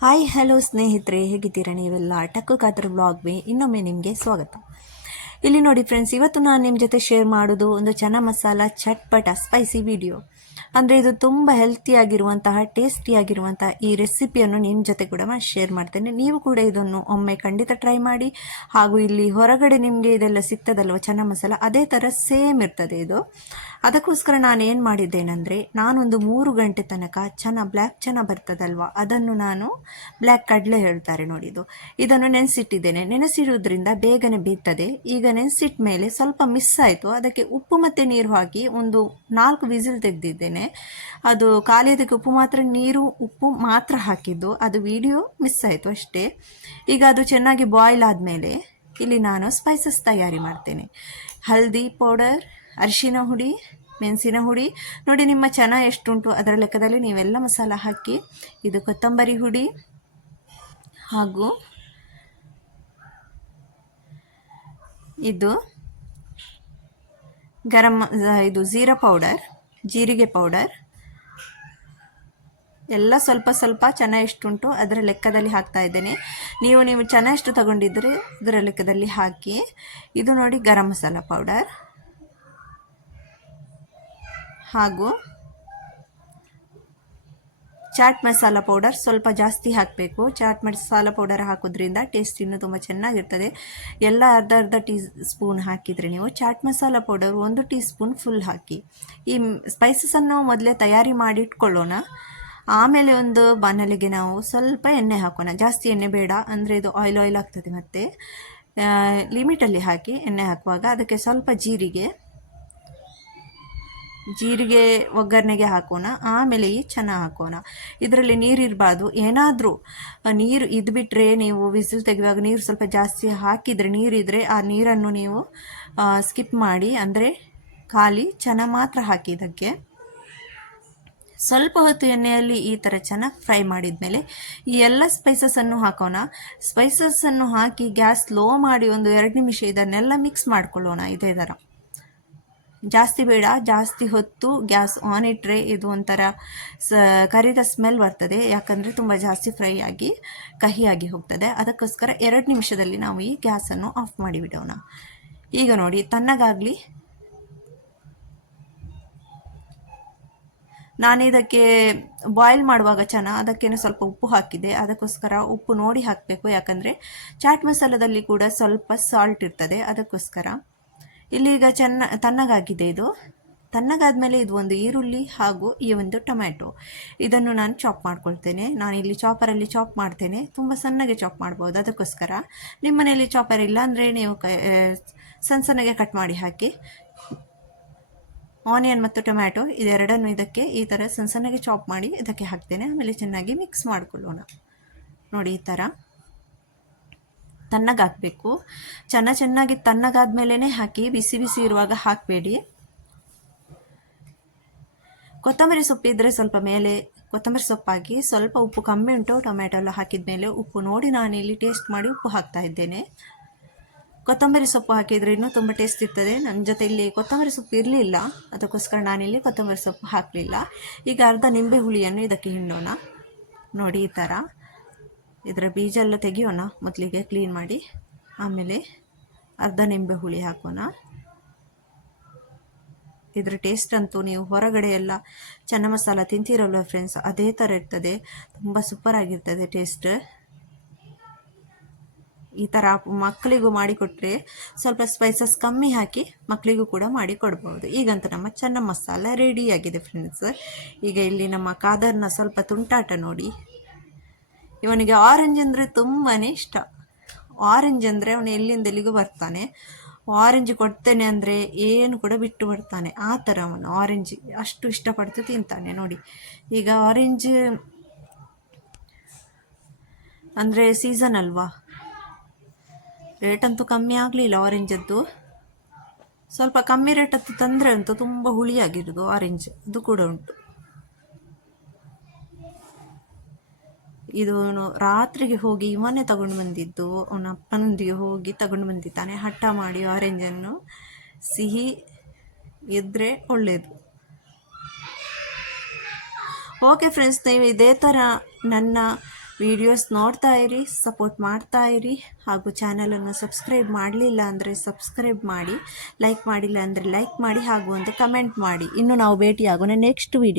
Hi hello ಸ್ನೇಹಿತರೆ ಹೇಗಿದ್ದೀರಾ ನೀವೆಲ್ಲ? ಟಕ್ಕು ಕಾತರ ಬ್ಲಾಗ್ಗೆ ಇನ್ನೊಮ್ಮೆ ನಿಮಗೆ ಸ್ವಾಗತ. ಇಲ್ಲಿ ನೋಡಿ ಫ್ರೆಂಡ್ಸ್ ಇವತ್ತು ನಾನು ನಿಮ್ಮ ಜೊತೆ ಶೇರ್ ಮಾಡೋದು ಒಂದು ಚನ ಮಸಾಲ ಚಟ್ಪಟ ಸ್ಪೈಸಿ ವಿಡಿಯೋ ಅಂದರೆ ಇದು ತುಂಬ ಹೆಲ್ತಿಯಾಗಿರುವಂತಹ ಟೇಸ್ಟಿಯಾಗಿರುವಂತಹ ಈ ರೆಸಿಪಿಯನ್ನು ನಿಮ್ಮ ಜೊತೆ ಕೂಡ ಶೇರ್ ಮಾಡ್ತೇನೆ. ನೀವು ಕೂಡ ಇದನ್ನು ಒಮ್ಮೆ ಖಂಡಿತ ಟ್ರೈ ಮಾಡಿ. ಹಾಗೂ ಇಲ್ಲಿ ಹೊರಗಡೆ ನಿಮಗೆ ಇದೆಲ್ಲ ಸಿಗ್ತದಲ್ವ ಚನ ಮಸಾಲ ಅದೇ ಥರ ಸೇಮ್ ಇರ್ತದೆ ಇದು. ಅದಕ್ಕೋಸ್ಕರ ನಾನು ಏನು ಮಾಡಿದ್ದೇನೆಂದರೆ, ನಾನೊಂದು ಮೂರು ಗಂಟೆ ತನಕ ಚನ ಬ್ಲ್ಯಾಕ್ ಚನ ಬರ್ತದಲ್ವ, ಅದನ್ನು ನಾನು ಬ್ಲ್ಯಾಕ್ ಕಡಲೆ ಹೇಳ್ತಾರೆ ನೋಡಿ ಇದು. ಇದನ್ನು ನೆನೆಸಿಟ್ಟಿದ್ದೇನೆ. ನೆನೆಸಿಡುವುದರಿಂದ ಬೇಗನೆ ಬೇಯ್ತದೆ ಈಗ ನೆನೆಸಿಟ್ಟ ಮೇಲೆ ಸ್ವಲ್ಪ ಮಿಸ್ ಆಯಿತು. ಅದಕ್ಕೆ ಉಪ್ಪು ಮತ್ತು ನೀರು ಹಾಕಿ ಒಂದು ನಾಲ್ಕು ವಿಸಿಲ್ ತೆಗೆದಿದ್ದೇನೆ. ಅದು ಖಾಲಿ ಅದಕ್ಕೆ ಉಪ್ಪು ಮಾತ್ರ, ನೀರು, ಉಪ್ಪು ಮಾತ್ರ ಹಾಕಿದ್ದು. ಅದು ವಿಡಿಯೋ ಮಿಸ್ ಆಯಿತು ಅಷ್ಟೇ. ಈಗ ಅದು ಚೆನ್ನಾಗಿ ಬಾಯ್ಲ್ ಆದಮೇಲೆ ಇಲ್ಲಿ ನಾನು ಸ್ಪೈಸಸ್ ತಯಾರಿ ಮಾಡ್ತೇನೆ. ಹಲ್ದಿ ಪೌಡರ್, ಅರಿಶಿನ ಹುಡಿ, ಮೆಣಸಿನ ಹುಡಿ. ನೋಡಿ ನಿಮ್ಮ ಚೆನ್ನ ಎಷ್ಟುಂಟು ಅದರ ಲೆಕ್ಕದಲ್ಲಿ ನೀವೆಲ್ಲ ಮಸಾಲ ಹಾಕಿ. ಇದು ಕೊತ್ತಂಬರಿ ಹುಡಿ ಹಾಗೂ ಇದು ಗರಂ ಇದು ಜೀರಾ ಪೌಡರ್, ಜೀರಿಗೆ ಪೌಡರ್. ಎಲ್ಲ ಸ್ವಲ್ಪ ಸ್ವಲ್ಪ ಚೆನ್ನ ಎಷ್ಟುಂಟು ಅದರ ಲೆಕ್ಕದಲ್ಲಿ ಹಾಕ್ತಾ ಇದ್ದೇನೆ. ನೀವು ನೀವು ಚೆನ್ನ ಎಷ್ಟು ತಗೊಂಡಿದ್ದರೆ ಅದರ ಲೆಕ್ಕದಲ್ಲಿ ಹಾಕಿ. ಇದು ನೋಡಿ ಗರಂ ಮಸಾಲ ಪೌಡರ್. ಹಾಗೂ ಚಾಟ್ ಮಸಾಲ ಪೌಡರ್ ಸ್ವಲ್ಪ ಜಾಸ್ತಿ ಹಾಕಬೇಕು. ಚಾಟ್ ಮಸಾಲ ಪೌಡರ್ ಹಾಕೋದ್ರಿಂದ ಟೇಸ್ಟ್ ಇನ್ನೂ ತುಂಬ ಚೆನ್ನಾಗಿರ್ತದೆ. ಎಲ್ಲ ಅರ್ಧ ಅರ್ಧ ಟೀ ಸ್ಪೂನ್ ಹಾಕಿದರೆ ನೀವು ಚಾಟ್ ಮಸಾಲ ಪೌಡರ್ ಒಂದು ಟೀ ಸ್ಪೂನ್ ಫುಲ್ ಹಾಕಿ. ಈ ಸ್ಪೈಸಸನ್ನು ಮೊದಲೇ ತಯಾರಿ ಮಾಡಿ ಇಟ್ಕೊಳ್ಳೋಣ ಆಮೇಲೆ ಒಂದು ಬಾಣಲೆಗೆ ನಾವು ಸ್ವಲ್ಪ ಎಣ್ಣೆ ಹಾಕೋಣ. ಜಾಸ್ತಿ ಎಣ್ಣೆ ಬೇಡ, ಅಂದರೆ ಇದು ಆಯಿಲ್ ಆಯಿಲ್ ಆಗ್ತದೆ ಮತ್ತು. ಲಿಮಿಟಲ್ಲಿ ಹಾಕಿ ಎಣ್ಣೆ ಹಾಕುವಾಗ ಅದಕ್ಕೆ ಸ್ವಲ್ಪ ಜೀರಿಗೆ ಜೀರಿಗೆ ಒಗ್ಗರಣೆಗೆ ಹಾಕೋಣ, ಆಮೇಲೆ ಈ ಚೆನ್ನಾಗಿ ಹಾಕೋಣ. ಇದರಲ್ಲಿ ನೀರು ಇರಬಾರ್ದು. ಏನಾದರೂ ನೀರು ಇದ್ಬಿಟ್ರೆ ನೀವು ವಿಸಿಲ್ ತೆಗೆಯುವಾಗ ನೀರು ಸ್ವಲ್ಪ ಜಾಸ್ತಿ ಹಾಕಿದರೆ ನೀರಿದ್ರೆ ಆ ನೀರನ್ನು ನೀವು ಸ್ಕಿಪ್ ಮಾಡಿ, ಅಂದರೆ ಖಾಲಿ ಚೆನ್ನ ಮಾತ್ರ ಹಾಕಿ ಇದಕ್ಕೆ. ಸ್ವಲ್ಪ ಹೊತ್ತು ಎಣ್ಣೆಯಲ್ಲಿ ಈ ಥರ ಚೆನ್ನಾಗಿ ಫ್ರೈ ಮಾಡಿದ ಮೇಲೆ ಈ ಎಲ್ಲ ಸ್ಪೈಸಸನ್ನು ಹಾಕೋಣ. ಸ್ಪೈಸಸ್ಸನ್ನು ಹಾಕಿ ಗ್ಯಾಸ್ ಲೋ ಮಾಡಿ ಒಂದು ಎರಡು ನಿಮಿಷ ಇದನ್ನೆಲ್ಲ ಮಿಕ್ಸ್ ಮಾಡ್ಕೊಳ್ಳೋಣ ಇದೇ ಥರ ಜಾಸ್ತಿ ಬೇಡ, ಜಾಸ್ತಿ ಹೊತ್ತು ಗ್ಯಾಸ್ ಆನ್ ಇಟ್ಟರೆ ಇದು ಒಂಥರ ಸ, ಕರಿದ ಸ್ಮೆಲ್ ಬರ್ತದೆ. ಯಾಕಂದರೆ ತುಂಬ ಜಾಸ್ತಿ ಫ್ರೈ ಆಗಿ, ಕಹಿಯಾಗಿ ಹೋಗ್ತದೆ. ಅದಕ್ಕೋಸ್ಕರ ಎರಡು ನಿಮಿಷದಲ್ಲಿ ನಾವು ಈ ಗ್ಯಾಸನ್ನು ಆಫ್ ಮಾಡಿಬಿಡೋಣ ಈಗ ನೋಡಿ ತನ್ನಗಾಗಲಿ ನಾನು ಇದಕ್ಕೆ ಬಾಯ್ಲ್ ಮಾಡುವಾಗ ಚೆನ್ನ ಅದಕ್ಕೇನು ಸ್ವಲ್ಪ ಉಪ್ಪು ಹಾಕಿದೆ. ಅದಕ್ಕೋಸ್ಕರ ಉಪ್ಪು ನೋಡಿ ಹಾಕಬೇಕು. ಯಾಕಂದರೆ ಚಾಟ್ ಮಸಾಲದಲ್ಲಿ ಕೂಡ ಸ್ವಲ್ಪ ಸಾಲ್ಟ್ ಇರ್ತದೆ. ಅದಕ್ಕೋಸ್ಕರ. ಇಲ್ಲೀಗ ಚೆನ್ನ, ತಣ್ಣಗಾಗಿದೆ ಇದು. ತಣ್ಣಗಾದ್ಮೇಲೆ ಇದು ಒಂದು ಈರುಳ್ಳಿ ಹಾಗೂ ಈ ಒಂದು ಟೊಮ್ಯಾಟೊ. ಇದನ್ನು ನಾನು ಚಾಪ್ ಮಾಡ್ಕೊಳ್ತೇನೆ. ನಾನು ಇಲ್ಲಿ ಚಾಪರಲ್ಲಿ ಚಾಪ್ ಮಾಡ್ತೇನೆ. ತುಂಬ ಸಣ್ಣಗೆ ಚಾಪ್ ಮಾಡ್ಬೋದು. ಅದಕ್ಕೋಸ್ಕರ ನಿಮ್ಮ ಮನೆಯಲ್ಲಿ ಚಾಪರ್ ಇಲ್ಲ ಅಂದರೆ ನೀವು ಕ ಸಣ್ಣ ಸಣ್ಣಗೆ ಕಟ್ ಮಾಡಿ ಹಾಕಿ. ಆನಿಯನ್ ಮತ್ತು ಟೊಮ್ಯಾಟೊ ಇದೆರಡನ್ನು ಇದಕ್ಕೆ ಈ ಥರ ಸಣ್ಣ ಸಣ್ಣಗೆ ಚಾಪ್ ಮಾಡಿ ಇದಕ್ಕೆ ಹಾಕ್ತೇನೆ. ಆಮೇಲೆ ಚೆನ್ನಾಗಿ ಮಿಕ್ಸ್ ಮಾಡಿಕೊಳ್ಳೋಣ. ನೋಡಿ ಈ ಥರ ತಣ್ಣಗಾಕಬೇಕು. ಚೆನ್ನ ಚೆನ್ನಾಗಿ ತಣ್ಣಗಾದ ಮೇಲೇ ಹಾಕಿ ಬಿಸಿ ಬಿಸಿ ಇರುವಾಗ ಹಾಕಬೇಡಿ. ಕೊತ್ತಂಬರಿ ಸೊಪ್ಪು ಇದ್ದರೆ ಸ್ವಲ್ಪ ಮೇಲೆ ಕೊತ್ತಂಬರಿ ಸೊಪ್ಪು ಹಾಕಿ ಸ್ವಲ್ಪ ಉಪ್ಪು ಕಮ್ಮಿ ಉಂಟು. ಟೊಮೆಟೊ ಎಲ್ಲ ಹಾಕಿದ ಮೇಲೆ ಉಪ್ಪು ನೋಡಿ ನಾನು ಇಲ್ಲಿ ಟೇಸ್ಟ್ ಮಾಡಿ ಉಪ್ಪು ಹಾಕ್ತಾ ಇದ್ದೇನೆ. ಕೊತ್ತಂಬರಿ ಸೊಪ್ಪು ಹಾಕಿದ್ರೆ ಇನ್ನೂ ತುಂಬ ಟೇಸ್ಟ್ ಇರ್ತದೆ. ನನ್ನ ಜೊತೆ ಇಲ್ಲಿ ಕೊತ್ತಂಬರಿ ಸೊಪ್ಪು ಇರಲಿಲ್ಲ. ಅದಕ್ಕೋಸ್ಕರ ನಾನಿಲ್ಲಿ ಕೊತ್ತಂಬರಿ ಸೊಪ್ಪು ಹಾಕಲಿಲ್ಲ. ಈಗ ಅರ್ಧ ನಿಂಬೆ ಹುಳಿಯನ್ನು ಇದಕ್ಕೆ ಹಿಂಡೋಣ. ನೋಡಿ ಈ ಥರ ಇದರ ಬೀಜ ಎಲ್ಲ ತೆಗಿಯೋಣ ಮೊದಲಿಗೆ ಕ್ಲೀನ್ ಮಾಡಿ. ಆಮೇಲೆ ಅರ್ಧ ನಿಂಬೆ ಹುಳಿ ಹಾಕೋಣ. ಇದರ ಟೇಸ್ಟ್ ಅಂತೂ ನೀವು ಹೊರಗಡೆ ಎಲ್ಲ ಚೆನ್ನ ಮಸಾಲ ತಿಂತೀರಲ್ವ ಫ್ರೆಂಡ್ಸ್ ಅದೇ ಥರ ಇರ್ತದೆ. ತುಂಬ ಸೂಪರ್ ಆಗಿರ್ತದೆ ಟೇಸ್ಟ್ ಈ ಥರ ಮಕ್ಕಳಿಗೂ ಮಾಡಿಕೊಟ್ರೆ ಸ್ವಲ್ಪ ಸ್ಪೈಸಸ್ ಕಮ್ಮಿ ಹಾಕಿ ಮಕ್ಕಳಿಗೂ ಕೂಡ ಮಾಡಿ ಕೊಡ್ಬೋದು. ಈಗಂತೂ ನಮ್ಮ ಚೆನ್ನ ಮಸಾಲ ರೆಡಿಯಾಗಿದೆ ಫ್ರೆಂಡ್ಸ್ ಈಗ ಇಲ್ಲಿ ನಮ್ಮ ಕಾದರ್ನ ಸ್ವಲ್ಪ ತುಂಟಾಟ ನೋಡಿ. ಇವನಿಗೆ ಆರೆಂಜ್ ಅಂದರೆ ತುಂಬಾ ಇಷ್ಟ. ಆರೆಂಜ್ ಅಂದರೆ ಅವನು ಎಲ್ಲಿಂದ ಎಲ್ಲಿಗೂ ಬರ್ತಾನೆ. ಆರೆಂಜ್ ಕೊಡ್ತೇನೆ ಅಂದರೆ ಏನು ಕೂಡ ಬಿಟ್ಟು ಬರ್ತಾನೆ. ಆ ಥರ ಅವನು ಆರೆಂಜ್ ಅಷ್ಟು ಇಷ್ಟಪಡ್ತು ತಿಂತಾನೆ ನೋಡಿ. ಈಗ ಆರೆಂಜ್ ಅಂದರೆ ಸೀಸನ್ ಅಲ್ವಾ? ರೇಟ್ ಅಂತೂ ಕಮ್ಮಿ ಆಗಲಿಲ್ಲ ಆರೆಂಜದ್ದು ಸ್ವಲ್ಪ ಕಮ್ಮಿ ರೇಟದ್ದು ತಂದರೆ ಅಂತೂ ತುಂಬ ಹುಳಿಯಾಗಿರೋದು ಆರೆಂಜ್ ಅದು ಕೂಡ ಉಂಟು. ಇದು ರಾತ್ರಿಗೆ ಹೋಗಿ ಇವನೇ ತಗೊಂಡು ಬಂದಿದ್ದು, ಅವನ ಅಪ್ಪನೊಂದಿಗೆ ಹೋಗಿ ತಗೊಂಡು ಬಂದಿದ್ದಾನೆ. ಹಠ ಮಾಡಿ ಆರೆಂಜನ್ನು ಸಿಹಿ ಇದ್ದರೆ ಒಳ್ಳೆಯದು ಓಕೆ ಫ್ರೆಂಡ್ಸ್ ನೀವು ಇದೇ ಥರ ನನ್ನ ವಿಡಿಯೋಸ್ ನೋಡ್ತಾ ಇರಿ ಸಪೋರ್ಟ್ ಮಾಡ್ತಾ ಇರಿ. ಹಾಗೂ ಚಾನಲನ್ನು ಸಬ್ಸ್ಕ್ರೈಬ್ ಮಾಡಲಿಲ್ಲ ಅಂದರೆ ಸಬ್ಸ್ಕ್ರೈಬ್ ಮಾಡಿ ಲೈಕ್ ಮಾಡಿಲ್ಲ ಅಂದರೆ ಲೈಕ್ ಮಾಡಿ ಹಾಗೂ ಒಂದು ಕಮೆಂಟ್ ಮಾಡಿ. ಇನ್ನು ನಾವು ಭೇಟಿಯಾಗೋಣ ನೆಕ್ಸ್ಟ್ ವಿಡಿಯೋ